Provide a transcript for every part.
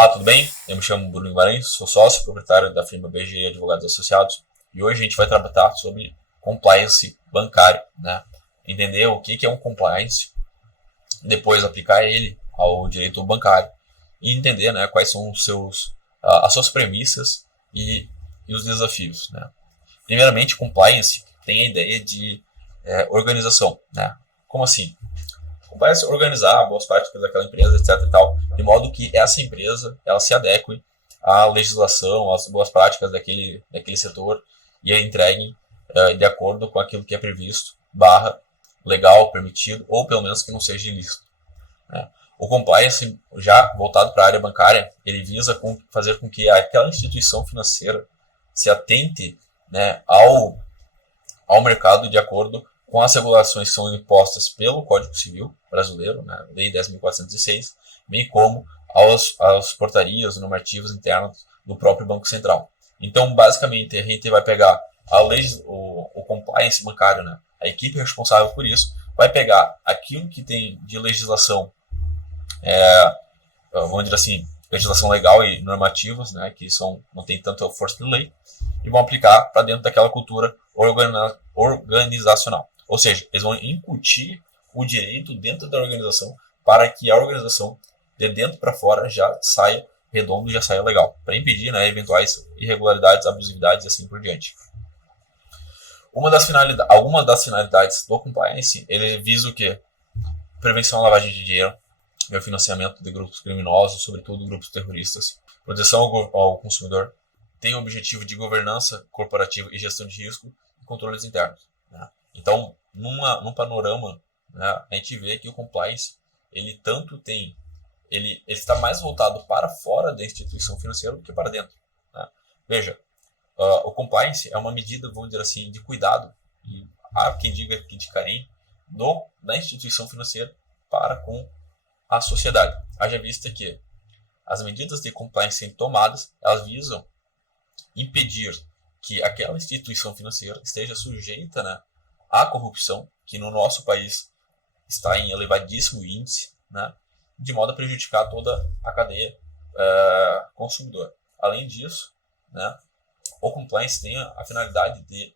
Olá, tudo bem? Eu me chamo Bruno Guimarães, sou sócio proprietário da firma BG Advogados Associados e hoje a gente vai tratar sobre compliance bancário, né? Entender o que é um compliance, depois aplicar ele ao direito bancário e entender, né, quais são as suas premissas e os desafios, né? Primeiramente, compliance tem a ideia de organização, né? Como assim? Compliance é organizar boas práticas daquela empresa, etc. e tal, de modo que essa empresa ela se adeque à legislação, às boas práticas daquele setor e a entreguem de acordo com aquilo que é previsto, legal, permitido, ou pelo menos que não seja ilícito, né? O compliance, já voltado para a área bancária, ele visa fazer com que aquela instituição financeira se atente, né, ao mercado de acordo com as regulações que são impostas pelo Código Civil brasileiro, né, Lei 10.406, bem como às portarias normativas internas do próprio Banco Central. Então, basicamente, a gente vai pegar o compliance bancário, né, a equipe responsável por isso, vai pegar aquilo que tem de legislação, vamos dizer assim, legislação legal e normativas, né, que não tem tanta força de lei, e vão aplicar para dentro daquela cultura organizacional. Ou seja, eles vão incutir o direito dentro da organização para que a organização, de dentro para fora, já saia redondo, já saia legal, para impedir, né, eventuais irregularidades, abusividades e assim por diante. Algumas das finalidades do compliance, ele visa o quê? Prevenção à lavagem de dinheiro, o financiamento de grupos criminosos, sobretudo grupos terroristas, proteção ao consumidor, tem o objetivo de governança corporativa e gestão de risco e controles internos, né? Então, num panorama, né, a gente vê que o compliance ele está mais voltado para fora da instituição financeira do que para dentro, né? Veja, o compliance é uma medida, vamos dizer assim, de cuidado, e há quem diga que de carinho, da instituição financeira para com a sociedade. Haja vista que as medidas de compliance tomadas, elas visam impedir que aquela instituição financeira esteja sujeita, né, à corrupção, que no nosso país está em elevadíssimo índice, né, de modo a prejudicar toda a cadeia consumidor. Além disso, né, o compliance tem a finalidade de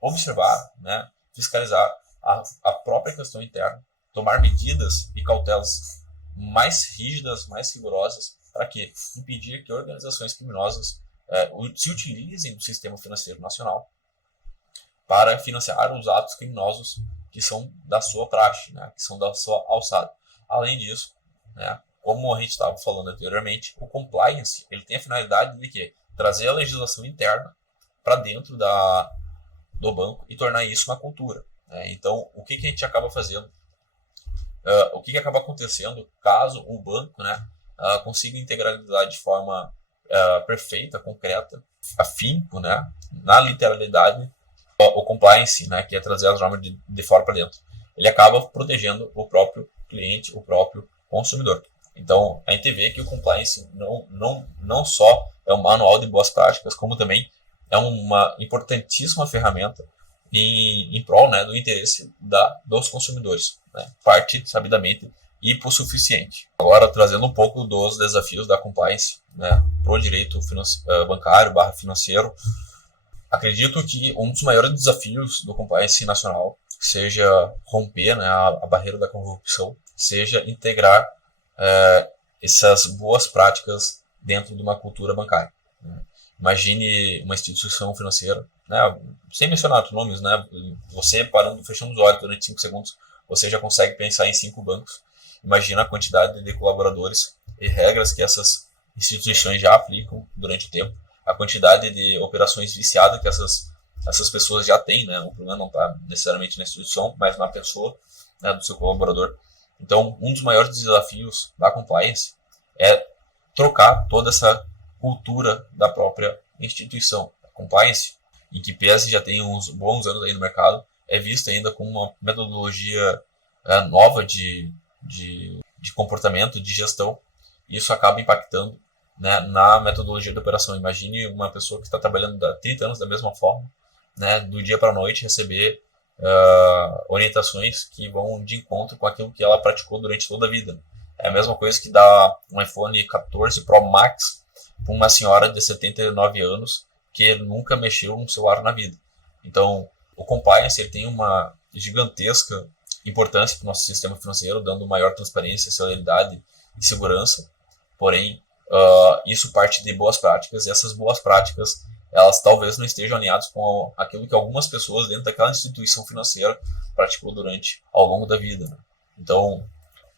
observar, né, fiscalizar a própria questão interna, tomar medidas e cautelas mais rígidas, mais rigorosas, para quê? Impedir que organizações criminosas se utilizem do sistema financeiro nacional para financiar os atos criminosos que são da sua praxe, né, que são da sua alçada. Além disso, né, como a gente estava falando anteriormente, o compliance ele tem a finalidade de quê? Trazer a legislação interna para dentro do banco e tornar isso uma cultura, né? Então, o que a gente acaba fazendo? O que acaba acontecendo caso o banco, né, consiga integralizar de forma perfeita, concreta, afinco, né, na literalidade, o compliance, né, que é trazer as normas de fora para dentro. Ele acaba protegendo o próprio cliente, o próprio consumidor. Então, a gente vê que o compliance não só é um manual de boas práticas, como também é uma importantíssima ferramenta em prol, né, do interesse dos consumidores, né, parte sabidamente hipossuficiente. Agora, trazendo um pouco dos desafios da compliance, né, para o direito bancário / financeiro, acredito que um dos maiores desafios do compliance nacional seja romper, né, a barreira da corrupção, seja integrar essas boas práticas dentro de uma cultura bancária, né? Imagine uma instituição financeira, né, sem mencionar nomes, né, você fechando os olhos durante 5 segundos, você já consegue pensar em 5 bancos. Imagina a quantidade de colaboradores e regras que essas instituições já aplicam durante o tempo, a quantidade de operações viciadas que essas pessoas já têm, né? O problema não está necessariamente na instituição, mas na pessoa, né, do seu colaborador. Então, um dos maiores desafios da compliance é trocar toda essa cultura da própria instituição. A compliance, em que pese já tem uns bons anos aí no mercado, é vista ainda como uma metodologia nova de comportamento, de gestão, e isso acaba impactando, né, na metodologia de operação. Imagine uma pessoa que está trabalhando há 30 anos da mesma forma, né, do dia para a noite receber orientações que vão de encontro com aquilo que ela praticou durante toda a vida. É a mesma coisa que dar um iPhone 14 Pro Max para uma senhora de 79 anos que nunca mexeu num celular na vida. Então, o compliance ele tem uma gigantesca importância para o nosso sistema financeiro, dando maior transparência, celeridade e segurança. Porém, isso parte de boas práticas, e essas boas práticas elas talvez não estejam alinhadas com aquilo que algumas pessoas dentro daquela instituição financeira praticou ao longo da vida. Né? Então,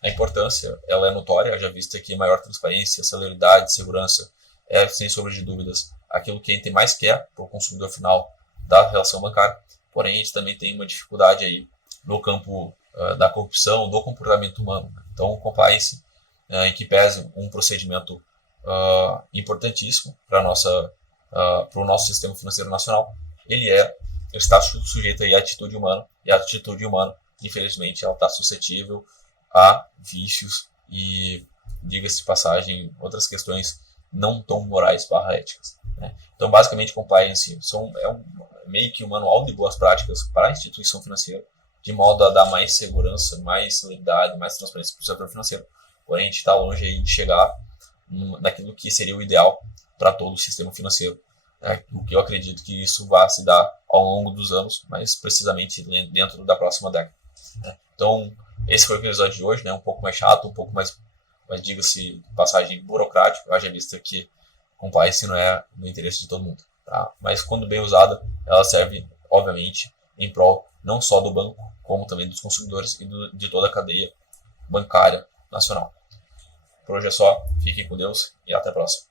a importância ela é notória, já vista que maior transparência, celeridade, segurança é, sem sombra de dúvidas, aquilo que a gente mais quer para o consumidor final da relação bancária. Porém, a gente também tem uma dificuldade aí no campo da corrupção, do comportamento humano. Né? Então, o compliance, em que pese um procedimento importantíssimo para o nosso sistema financeiro nacional, ele está sujeito aí à atitude humana, e a atitude humana, infelizmente, ela está suscetível a vícios e, diga-se de passagem, outras questões não tão morais / éticas. Né? Então, basicamente, compliance meio que um manual de boas práticas para a instituição financeira, de modo a dar mais segurança, mais celeridade, mais transparência para o setor financeiro. Porém, a gente está longe aí de chegar naquilo que seria o ideal para todo o sistema financeiro. O que eu acredito que isso vai se dar ao longo dos anos, mas precisamente dentro da próxima década. Então, esse foi o episódio de hoje, né? Um pouco mais chato, um pouco mais diga-se, passagem burocrática, haja vista que compliance não é no interesse de todo mundo. Tá? Mas quando bem usada, ela serve, obviamente, em prol não só do banco, como também dos consumidores e de toda a cadeia bancária nacional. Por hoje é só, fiquem com Deus e até a próxima.